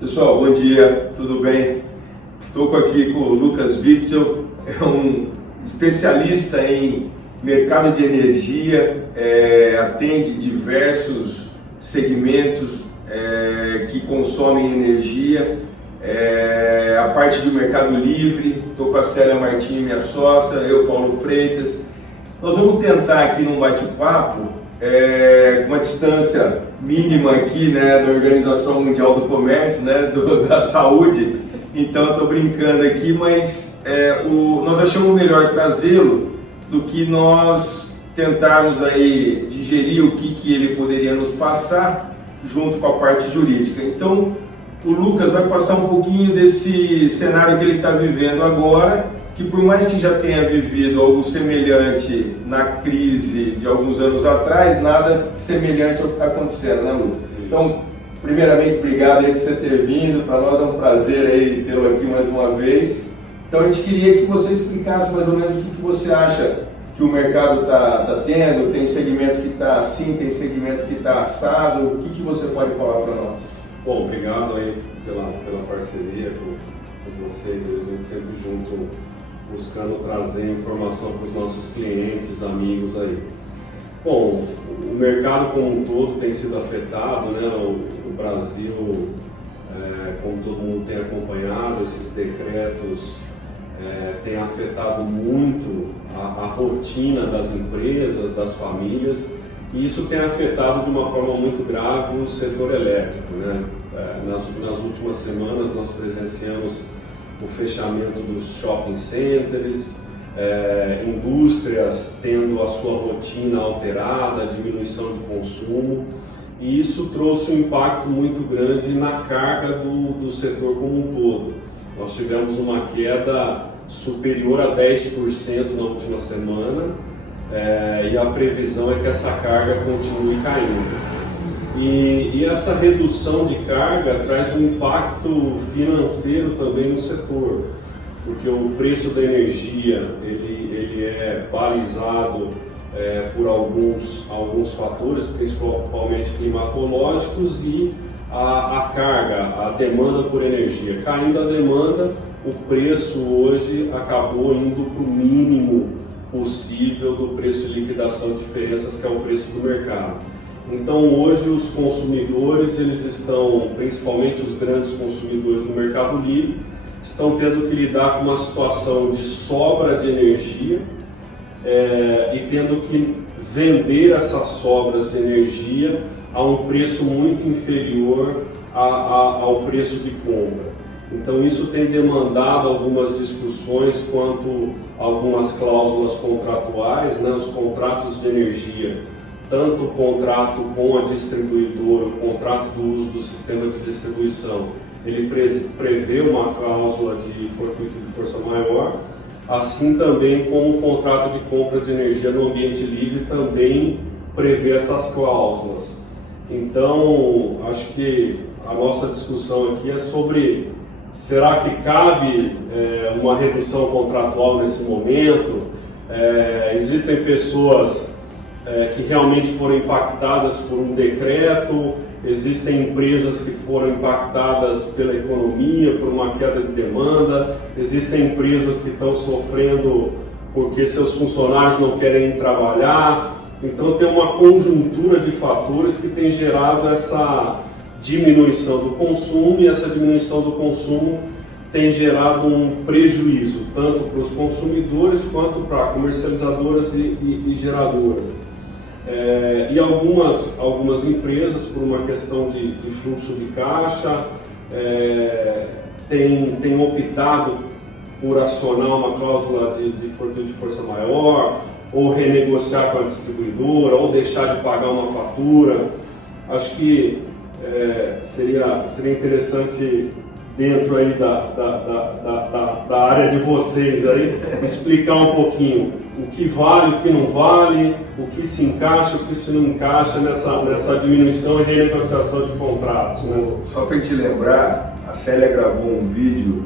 Pessoal, bom dia, tudo bem? Estou aqui com o Lucas Witzel, é um especialista em mercado de energia, atende diversos segmentos que consomem energia, a parte do Mercado Livre. Estou com a Célia Martins, minha sócia, eu, Paulo Freitas. Nós vamos tentar aqui num bate-papo, uma distância mínima aqui, né, da Organização Mundial do Comércio, né, da Saúde. Então eu estou brincando aqui, mas nós achamos melhor trazê-lo do que nós tentarmos aí digerir o que ele poderia nos passar junto com a parte jurídica. Então o Lucas vai passar um pouquinho desse cenário que ele está vivendo agora, que por mais que já tenha vivido algo semelhante na crise de alguns anos atrás, nada semelhante ao que está acontecendo, né, Lucas? Então, primeiramente, obrigado aí por você ter vindo, para nós é um prazer aí tê-lo aqui mais uma vez. Então, a gente queria que você explicasse mais ou menos o que você acha que o mercado está tendo, tem segmento que está assim, tem segmento que está assado, o que você pode falar para nós? Bom, obrigado aí pela parceria com vocês, a gente sempre junto buscando trazer informação para os nossos clientes, amigos aí. Bom, o mercado como um todo tem sido afetado, né? O Brasil, como todo mundo tem acompanhado, esses decretos têm afetado muito a rotina das empresas, das famílias, e isso tem afetado de uma forma muito grave o setor elétrico, né? Nas últimas semanas nós presenciamos o fechamento dos shopping centers, indústrias tendo a sua rotina alterada, diminuição de consumo, e isso trouxe um impacto muito grande na carga do setor como um todo. Nós tivemos uma queda superior a 10% na última semana, e a previsão é que essa carga continue caindo. E essa redução de carga traz um impacto financeiro também no setor, porque o preço da energia ele é balizado por alguns fatores, principalmente climatológicos, e a carga, a demanda por energia. Caindo a demanda, o preço hoje acabou indo para o mínimo possível do preço de liquidação de diferenças, que é o preço do mercado. Então hoje os consumidores, eles estão, principalmente os grandes consumidores do Mercado Livre, estão tendo que lidar com uma situação de sobra de energia e tendo que vender essas sobras de energia a um preço muito inferior ao preço de compra. Então isso tem demandado algumas discussões quanto a algumas cláusulas contratuais, né? Os contratos de energia, tanto o contrato com a distribuidora, o contrato do uso do sistema de distribuição, ele prevê uma cláusula de fortuito de força maior, assim também como o contrato de compra de energia no ambiente livre também prevê essas cláusulas. Então, acho que a nossa discussão aqui é sobre: será que cabe uma redução contratual nesse momento? Existem pessoas que realmente foram impactadas por um decreto, existem empresas que foram impactadas pela economia, por uma queda de demanda, existem empresas que estão sofrendo porque seus funcionários não querem ir trabalhar. Então tem uma conjuntura de fatores que tem gerado essa diminuição do consumo, e essa diminuição do consumo tem gerado um prejuízo tanto para os consumidores quanto para comercializadoras e geradoras. E algumas empresas, por uma questão de fluxo de caixa, têm optado por acionar uma cláusula de fortuito de força maior, ou renegociar com a distribuidora, ou deixar de pagar uma fatura. Acho que seria interessante, dentro aí da área de vocês, aí, explicar um pouquinho o que vale, o que não vale, o que se encaixa, o que se não encaixa nessa diminuição e renegociação de contratos, né? Só para te lembrar, a Célia gravou um vídeo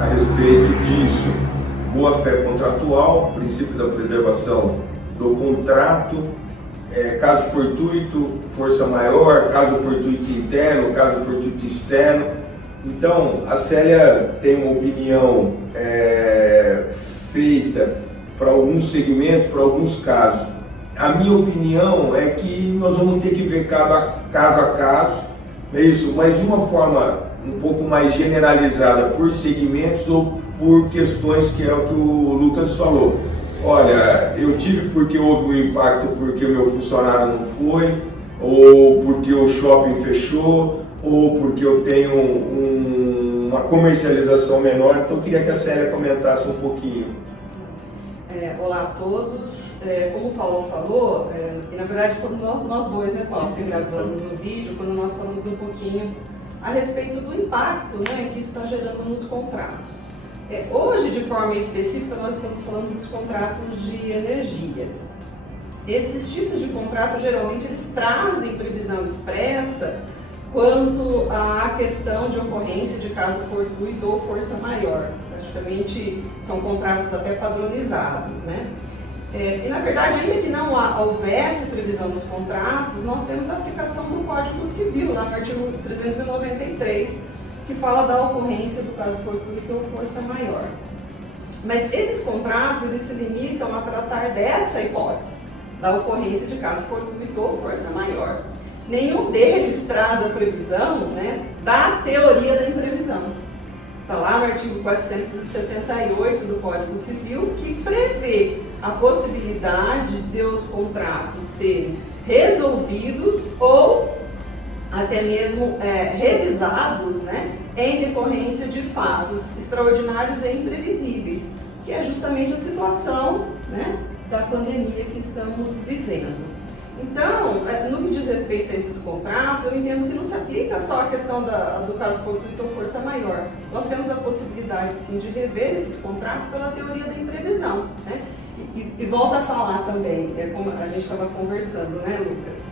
a respeito disso: boa-fé contratual, princípio da preservação do contrato, caso fortuito, força maior, caso fortuito interno, caso fortuito externo. Então, a Célia tem uma opinião feita para alguns segmentos, para alguns casos. A minha opinião é que nós vamos ter que ver caso a caso, é isso, mas de uma forma um pouco mais generalizada por segmentos ou por questões que é o que o Lucas falou. Olha, eu tive porque houve um impacto porque o meu funcionário não foi, ou porque o shopping fechou, ou porque eu tenho uma comercialização menor. Então eu queria que a Célia comentasse um pouquinho. Olá a todos. Como o Paulo falou, e na verdade fomos nós dois, né, Paulo, que gravamos o vídeo, quando nós falamos um pouquinho a respeito do impacto, né, que isso está gerando nos contratos. Hoje, de forma específica, nós estamos falando dos contratos de energia. Esses tipos de contrato, geralmente, eles trazem previsão expressa quanto à questão de ocorrência de caso fortuito ou força maior. Praticamente são contratos até padronizados, né? E na verdade, ainda que não houvesse previsão nos contratos, nós temos a aplicação do Código Civil, lá no artigo 393, que fala da ocorrência do caso fortuito ou força maior. Mas esses contratos, eles se limitam a tratar dessa hipótese, da ocorrência de caso fortuito ou força maior. Nenhum deles traz a previsão, né, da teoria da imprevisão. Está lá no artigo 478 do Código Civil, que prevê a possibilidade de os contratos serem resolvidos ou até mesmo revisados, né, em decorrência de fatos extraordinários e imprevisíveis, que é justamente a situação, né, da pandemia que estamos vivendo. Então, no que diz respeito a esses contratos, eu entendo que não se aplica só a questão do caso fortuito ou força maior. Nós temos a possibilidade, sim, de rever esses contratos pela teoria da imprevisão, né? E volta a falar também, como a gente estava conversando, né, Lucas?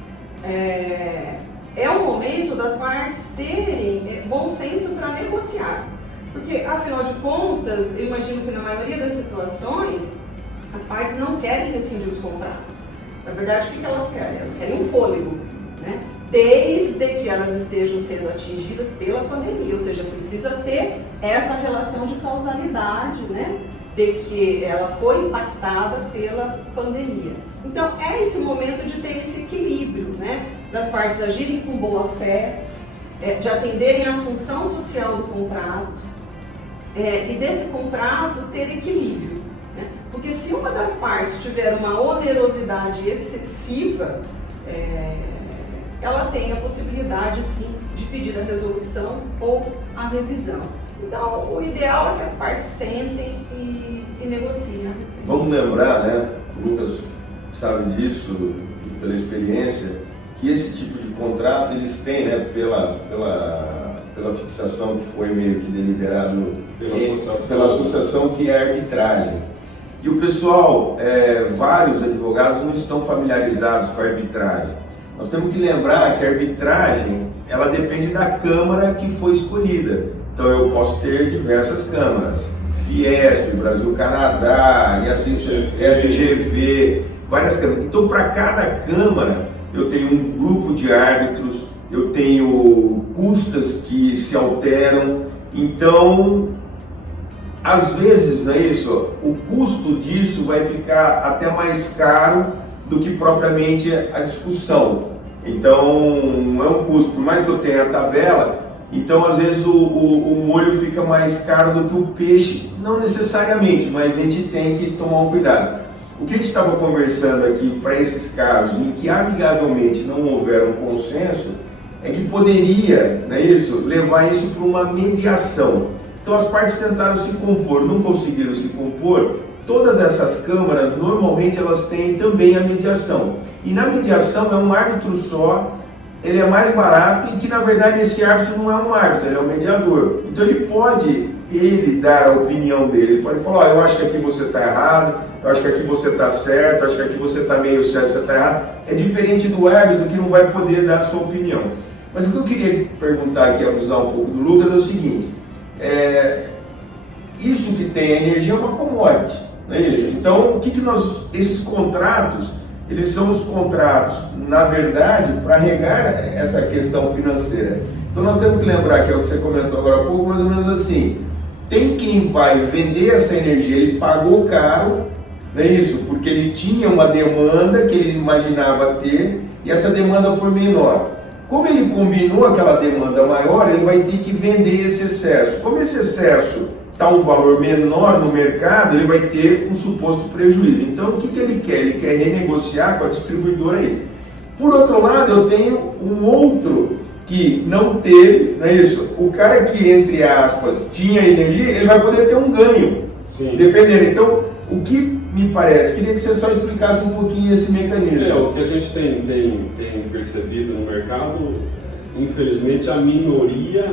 É o momento das partes terem bom senso para negociar. Porque, afinal de contas, eu imagino que na maioria das situações, as partes não querem rescindir os contratos. Na verdade, o que elas querem? Elas querem um fôlego, né? Desde que elas estejam sendo atingidas pela pandemia, ou seja, precisa ter essa relação de causalidade, né? De que ela foi impactada pela pandemia. Então, é esse momento de ter esse equilíbrio, né? Das partes agirem com boa fé, de atenderem à função social do contrato, e desse contrato ter equilíbrio. Porque se uma das partes tiver uma onerosidade excessiva, ela tem a possibilidade, sim, de pedir a resolução ou a revisão. Então, o ideal é que as partes sentem e negociem a respeito. Vamos lembrar, né, o Lucas sabe disso, pela experiência, que esse tipo de contrato eles têm, né, pela fixação que foi meio que deliberado pela associação, que é a arbitragem. E o pessoal, vários advogados não estão familiarizados com a arbitragem. Nós temos que lembrar que a arbitragem, ela depende da Câmara que foi escolhida. Então eu posso ter diversas câmaras, Fiesp, Brasil-Canadá, e assim, FGV, várias câmaras. Então para cada Câmara eu tenho um grupo de árbitros, eu tenho custas que se alteram, então às vezes, não é isso? O custo disso vai ficar até mais caro do que propriamente a discussão. Então, é um custo, por mais que eu tenha a tabela, então às vezes o molho fica mais caro do que o peixe. Não necessariamente, mas a gente tem que tomar um cuidado. O que a gente estava conversando aqui para esses casos em que amigavelmente não houver um consenso, é que poderia, não é isso, levar isso para uma mediação. Então as partes tentaram se compor, não conseguiram se compor. Todas essas câmaras, normalmente elas têm também a mediação. E na mediação é um árbitro só, ele é mais barato e que na verdade esse árbitro não é um árbitro, ele é um mediador. Então ele pode dar a opinião dele, ele pode falar, eu acho que aqui você está errado, eu acho que aqui você está certo, eu acho que aqui você está meio certo, você está errado. É diferente do árbitro que não vai poder dar a sua opinião. Mas o que eu queria perguntar aqui, abusar um pouco do Lucas, é o seguinte. Isso que tem a energia é uma commodity, não é isso? Então, esses contratos, eles são os contratos, na verdade, para regar essa questão financeira. Então nós temos que lembrar, que é o que você comentou agora há pouco, mais ou menos assim, tem quem vai vender essa energia, ele pagou caro, não é isso? Porque ele tinha uma demanda que ele imaginava ter e essa demanda foi menor. Como ele combinou aquela demanda maior, ele vai ter que vender esse excesso. Como esse excesso está um valor menor no mercado, ele vai ter um suposto prejuízo. Então, o que ele quer? Ele quer renegociar com a distribuidora isso. Por outro lado, eu tenho um outro que não teve, não é isso? O cara que, entre aspas, tinha energia, ele vai poder ter um ganho, Sim. dependendo. Então, o que me parece, queria que você só explicasse um pouquinho esse mecanismo. O que a gente tem percebido no mercado, infelizmente, a minoria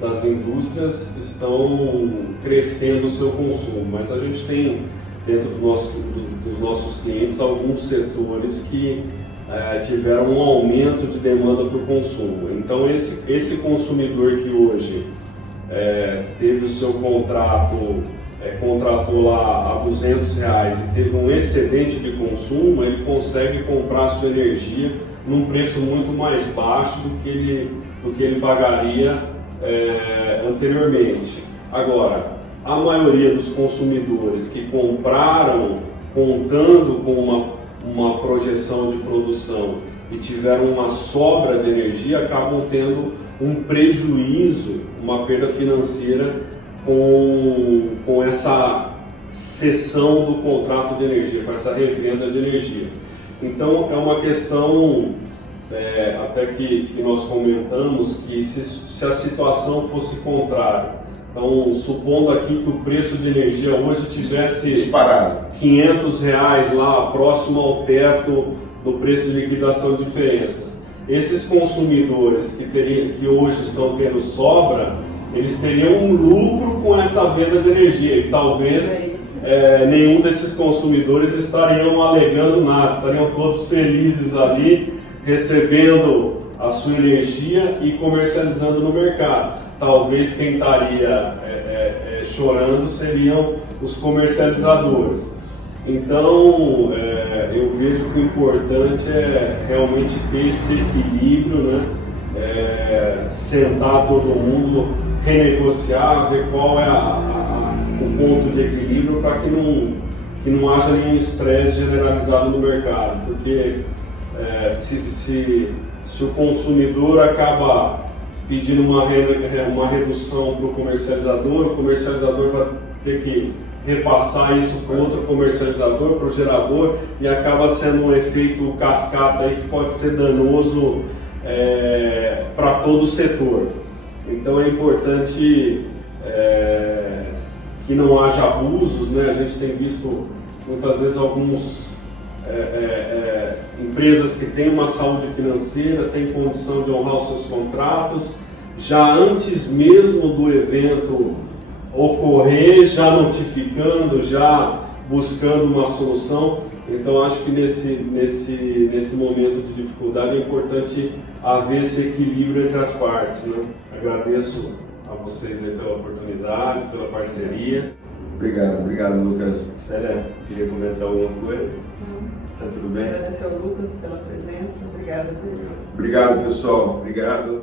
das indústrias estão crescendo o seu consumo, mas a gente tem dentro dos nossos clientes alguns setores que tiveram um aumento de demanda por consumo. Então esse consumidor que hoje teve o seu contrato, contratou lá a R$200 e teve um excedente de consumo, ele consegue comprar a sua energia num preço muito mais baixo do que ele pagaria anteriormente. Agora, a maioria dos consumidores que compraram contando com uma projeção de produção e tiveram uma sobra de energia, acabam tendo um prejuízo, uma perda financeira com essa cessão do contrato de energia, com essa revenda de energia. Então é uma questão até que nós comentamos que se a situação fosse contrária, então supondo aqui que o preço de energia hoje tivesse disparado R$500 lá, próximo ao teto do preço de liquidação de diferenças, esses consumidores que hoje estão tendo sobra, eles teriam um lucro com essa venda de energia e talvez nenhum desses consumidores estariam alegando nada, estariam todos felizes ali recebendo a sua energia e comercializando no mercado. Talvez quem estaria chorando seriam os comercializadores. Então, eu vejo que o importante é realmente ter esse equilíbrio, né? Sentar todo mundo, renegociar, ver qual é o ponto de equilíbrio para que não haja nenhum estresse generalizado no mercado, porque se o consumidor acaba pedindo uma redução para o comercializador vai ter que repassar isso para outro comercializador, para o gerador, e acaba sendo um efeito cascata aí que pode ser danoso para todo o setor. Então é importante que não haja abusos, né? A gente tem visto muitas vezes algumas empresas que têm uma saúde financeira, têm condição de honrar os seus contratos, já antes mesmo do evento ocorrer, já notificando, já buscando uma solução. Então acho que nesse momento de dificuldade é importante haver esse equilíbrio entre as partes, né? Agradeço a vocês pela oportunidade, pela parceria. Obrigado, Lucas. Célia, queria comentar alguma coisa? Tá tudo bem? Agradecer ao Lucas pela presença. Obrigada. Obrigado, pessoal. Obrigado.